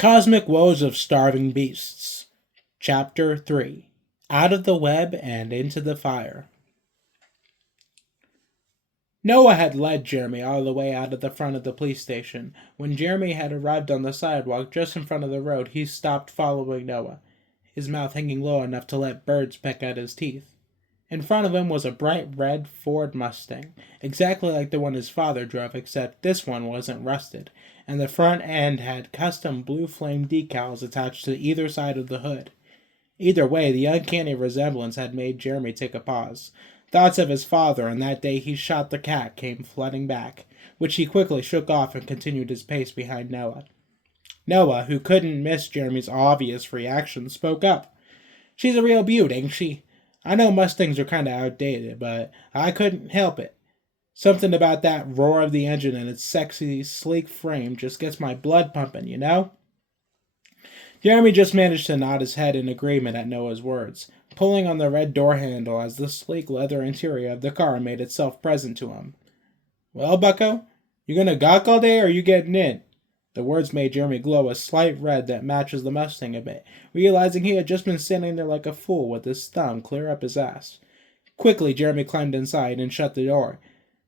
Cosmic Woes of Starving Beasts. Chapter 3. Out of the Web and Into the Fire. Noah had led Jeremy all the way out of the front of the police station. When Jeremy had arrived on the sidewalk just in front of the road, he stopped following Noah, his mouth hanging low enough to let birds peck at his teeth. In front of him was a bright red Ford Mustang, exactly like the one his father drove, except this one wasn't rusted, and the front end had custom blue flame decals attached to either side of the hood. Either way, the uncanny resemblance had made Jeremy take a pause. Thoughts of his father and that day he shot the cat came flooding back, which he quickly shook off and continued his pace behind Noah. Noah, who couldn't miss Jeremy's obvious reaction, spoke up. "She's a real beaut, ain't she? I know Mustangs are kinda outdated, but I couldn't help it. Something about that roar of the engine and its sexy, sleek frame just gets my blood pumping, you know?" Jeremy just managed to nod his head in agreement at Noah's words, pulling on the red door handle as the sleek leather interior of the car made itself present to him. "Well, bucko, you gonna gawk all day or you getting in?" The words made Jeremy glow a slight red that matches the Mustang a bit, realizing he had just been standing there like a fool with his thumb clear up his ass. Quickly, Jeremy climbed inside and shut the door.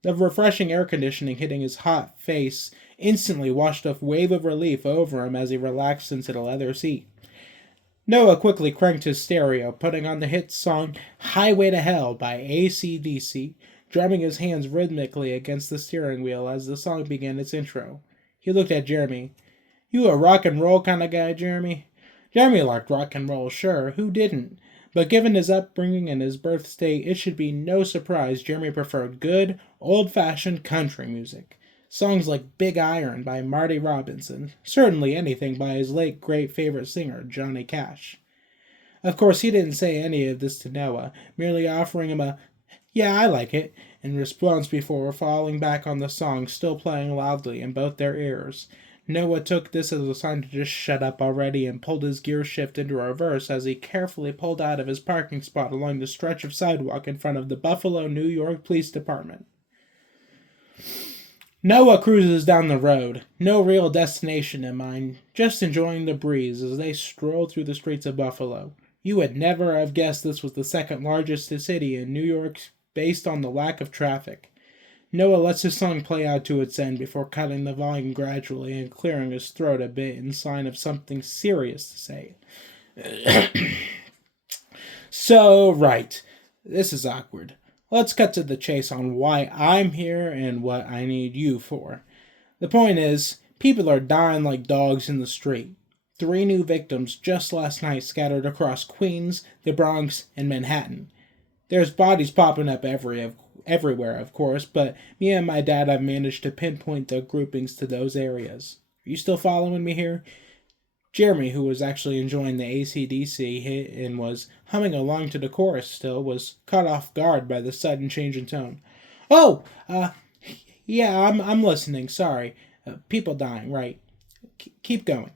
The refreshing air conditioning hitting his hot face instantly washed a wave of relief over him as he relaxed into the leather seat. Noah quickly cranked his stereo, putting on the hit song Highway to Hell by AC/DC, drumming his hands rhythmically against the steering wheel as the song began its intro. He looked at Jeremy. "You a rock and roll kind of guy, Jeremy?" Jeremy liked rock and roll, sure, who didn't? But given his upbringing and his birth state, it should be no surprise Jeremy preferred good, old-fashioned country music. Songs like Big Iron by Marty Robinson, certainly anything by his late great favorite singer, Johnny Cash. Of course, he didn't say any of this to Noah, merely offering him a "yeah, I like it" in response before falling back on the song still playing loudly in both their ears. Noah took this as a sign to just shut up already and pulled his gear shift into reverse as he carefully pulled out of his parking spot along the stretch of sidewalk in front of the Buffalo, New York Police Department. Noah cruises down the road, no real destination in mind, just enjoying the breeze as they stroll through the streets of Buffalo. You would never have guessed this was the second largest city in New York based on the lack of traffic. Noah lets his song play out to its end before cutting the volume gradually and clearing his throat a bit in sign of something serious to say. Right. This is awkward. Let's cut to the chase on why I'm here and what I need you for. The point is, people are dying like dogs in the street. 3 new victims just last night scattered across Queens, the Bronx, and Manhattan. There's bodies popping up everywhere, of course, but me and my dad have managed to pinpoint the groupings to those areas. Are you still following me here? Jeremy, who was actually enjoying the AC/DC hit and was humming along to the chorus still, was caught off guard by the sudden change in tone. "Oh, yeah, I'm listening, sorry. People dying, right. Keep going."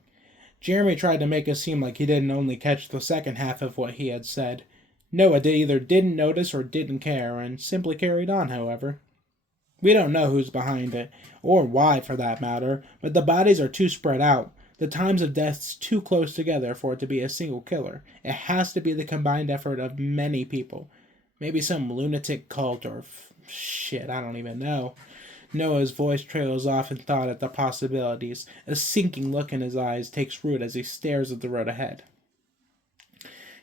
Jeremy tried to make it seem like he didn't only catch the second half of what he had said. Noah either didn't notice or didn't care, and simply carried on, however. "We don't know who's behind it, or why for that matter, but the bodies are too spread out. The times of deaths too close together for it to be a single killer. It has to be the combined effort of many people. Maybe some lunatic cult or shit, I don't even know." Noah's voice trails off in thought at the possibilities. A sinking look in his eyes takes root as he stares at the road ahead.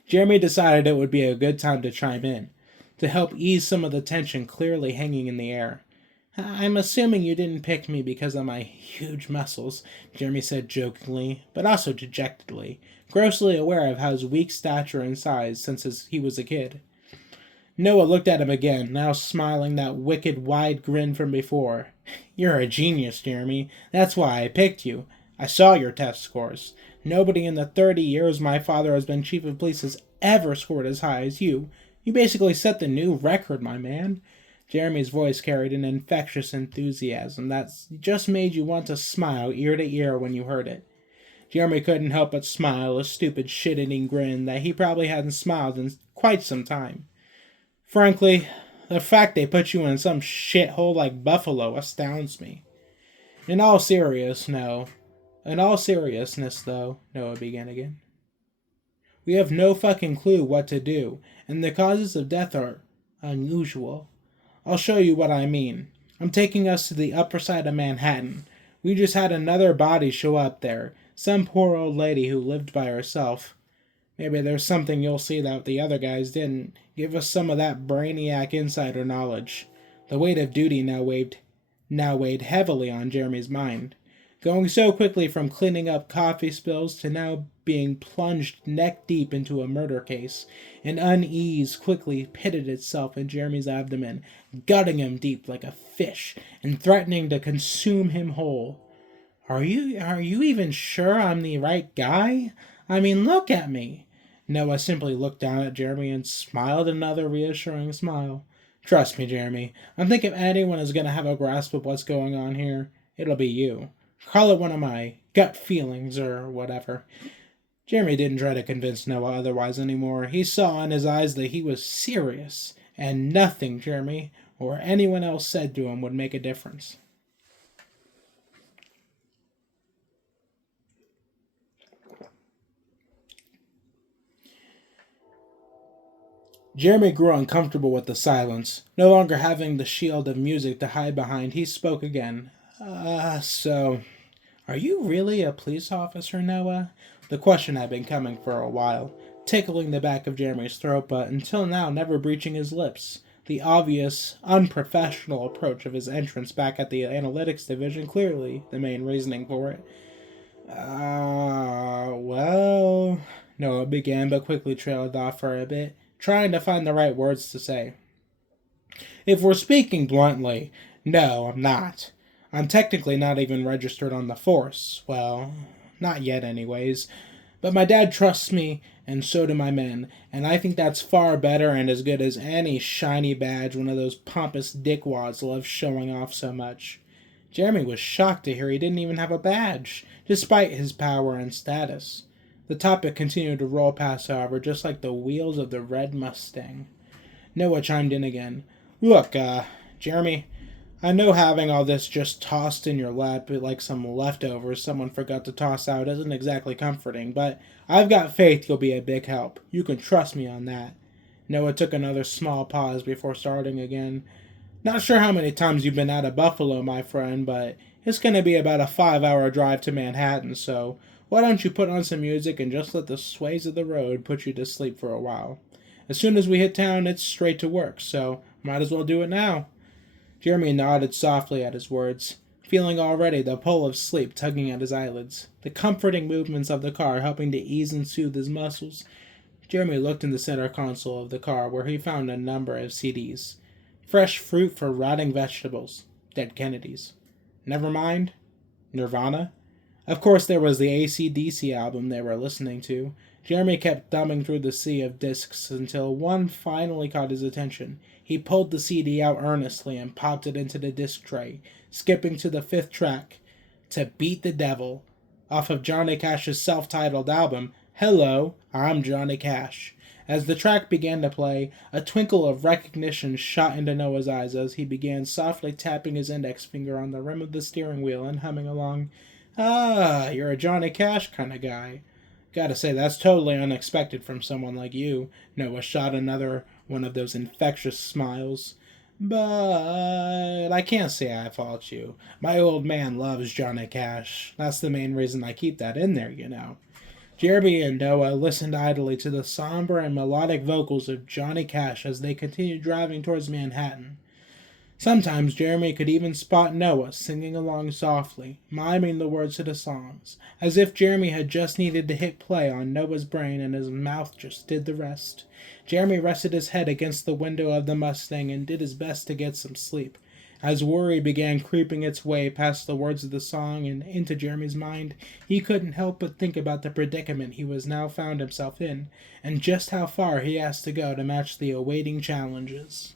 Jeremy decided it would be a good time to chime in, to help ease some of the tension clearly hanging in the air. "I'm assuming you didn't pick me because of my huge muscles," Jeremy said jokingly, but also dejectedly, grossly aware of his weak stature and size since he was a kid. Noah looked at him again, now smiling that wicked wide grin from before. "You're a genius, Jeremy. That's why I picked you. I saw your test scores. Nobody in the 30 years my father has been chief of police has ever scored as high as you. You basically set the new record, my man." Jeremy's voice carried an infectious enthusiasm that just made you want to smile ear to ear when you heard it. Jeremy couldn't help but smile, a stupid shit-eating grin that he probably hadn't smiled in quite some time. "Frankly, the fact they put you in some shithole like Buffalo astounds me. In all seriousness, no. In all seriousness, though, Noah began again, we have no fucking clue what to do, and the causes of death are unusual. I'll show you what I mean. I'm taking us to the upper side of Manhattan. We just had another body show up there. Some poor old lady who lived by herself. Maybe there's something you'll see that the other guys didn't. Give us some of that brainiac insider knowledge. The weight of duty now weighed heavily on Jeremy's mind. Going so quickly from cleaning up coffee spills to now being plunged neck deep into a murder case, an unease quickly pitted itself in Jeremy's abdomen, gutting him deep like a fish and threatening to consume him whole. Are you even sure I'm the right guy? I mean, look at me. Noah simply looked down at Jeremy and smiled another reassuring smile. Trust me, Jeremy. I think if anyone is going to have a grasp of what's going on here, it'll be you. Call it one of my gut feelings or whatever. Jeremy didn't try to convince Noah otherwise anymore. He saw in his eyes that he was serious, and nothing Jeremy or anyone else said to him would make a difference. Jeremy grew uncomfortable with the silence. No longer having the shield of music to hide behind, he spoke again. So, are you really a police officer, Noah? The question had been coming for a while, tickling the back of Jeremy's throat, but until now never breaching his lips. The obvious, unprofessional approach of his entrance back at the analytics division clearly the main reasoning for it. Well, Noah began, but quickly trailed off for a bit, trying to find the right words to say. If we're speaking bluntly, no, I'm not. I'm technically not even registered on the force. Well, not yet anyways. But my dad trusts me, and so do my men, and I think that's far better and as good as any shiny badge one of those pompous dickwads love showing off so much. Jeremy was shocked to hear he didn't even have a badge, despite his power and status. The topic continued to roll past, however, just like the wheels of the red Mustang. Noah chimed in again. Look, Jeremy, I know having all this just tossed in your lap like some leftovers someone forgot to toss out isn't exactly comforting, but I've got faith you'll be a big help. You can trust me on that. Noah took another small pause before starting again. Not sure how many times you've been out of Buffalo, my friend, but it's going to be about a 5-hour drive to Manhattan, so why don't you put on some music and just let the sways of the road put you to sleep for a while? As soon as we hit town, it's straight to work, so might as well do it now. Jeremy nodded softly at his words, feeling already the pull of sleep tugging at his eyelids, the comforting movements of the car helping to ease and soothe his muscles. Jeremy looked in the center console of the car where he found a number of CDs. Fresh Fruit for Rotting Vegetables, Dead Kennedys. Nevermind, Nirvana. Of course there was the AC/DC album they were listening to. Jeremy kept thumbing through the sea of discs until one finally caught his attention. He pulled the CD out earnestly and popped it into the disc tray, skipping to the 5th track, To Beat the Devil, off of Johnny Cash's self-titled album, Hello, I'm Johnny Cash. As the track began to play, a twinkle of recognition shot into Noah's eyes as he began softly tapping his index finger on the rim of the steering wheel and humming along. Ah, you're a Johnny Cash kind of guy. Gotta say, that's totally unexpected from someone like you. Noah shot another one of those infectious smiles. But I can't say I fault you. My old man loves Johnny Cash. That's the main reason I keep that in there, you know. Jeremy and Noah listened idly to the somber and melodic vocals of Johnny Cash as they continued driving towards Manhattan. Sometimes Jeremy could even spot Noah singing along softly, miming the words to the songs, as if Jeremy had just needed to hit play on Noah's brain and his mouth just did the rest. Jeremy rested his head against the window of the Mustang and did his best to get some sleep. As worry began creeping its way past the words of the song and into Jeremy's mind, he couldn't help but think about the predicament he was now found himself in, and just how far he has to go to match the awaiting challenges.